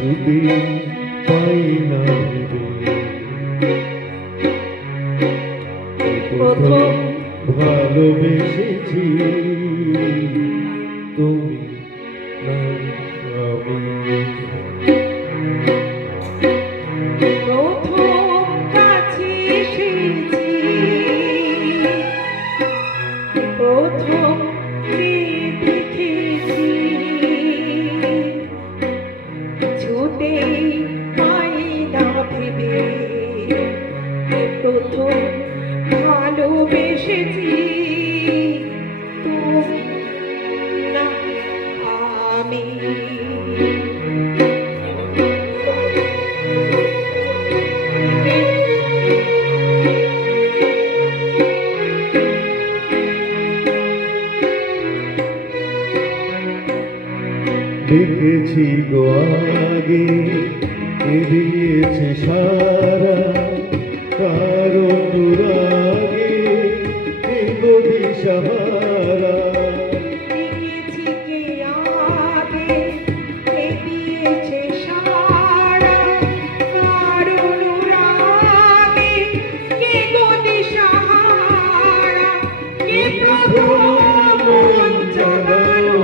ছুটি পাই না ভেবে প্রথম ভালোবেসেছি তুমি না আমি। প্রথম কাছে এসেছি, প্রথম দেখেছি, ছুটে পাই না ভেবে প্রথম ভালোবেসেছি তুমি না আমি। দেখেছি গো আগে দিয়েছে সারা কারো অনুরাগে গো দিশাহারা। দেখেছি কে আগে কে দিয়েছে সারা কার অনুরাগে কে গো দিশাহারা। কে প্রথম মন জাগালো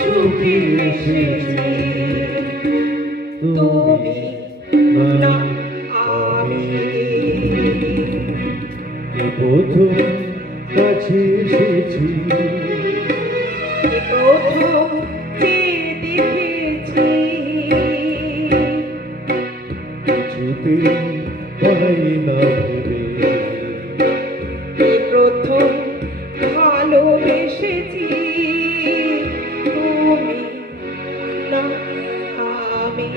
সুখী এসেছি তুমি না আমি। প্রথম কাছে এসেছি, প্রথম যে দেখেছি, ছুটি পাই না ভেবে প্রথম ভালোবেসেছি তুমি না আমি।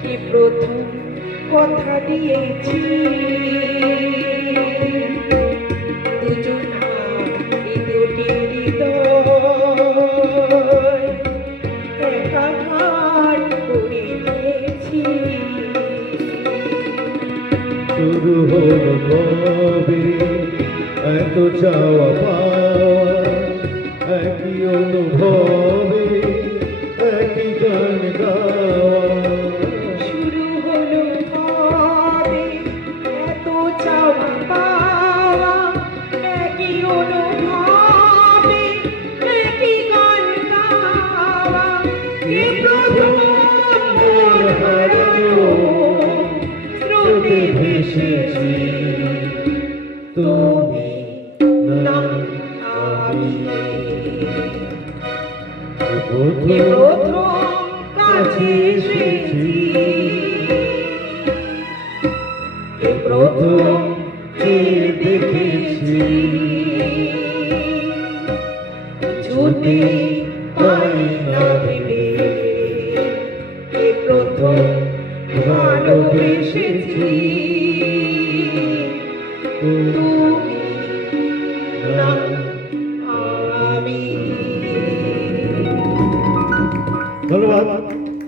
কি প্রথম কথা দিয়েছি দুজনা এই দুটি হৃদয় একাকার করে দিয়েছি। শুরু হলো কবে এত চাওয়া পাওয়া, একই অনুভবে একই গান গাওয়া। শুরু হলো কবে এত চাওয়া পাওয়া, একই অনুভবে একই গান গাওয়া। কে প্রথম মন হারালো স্রোতে ভেসেছি তুমি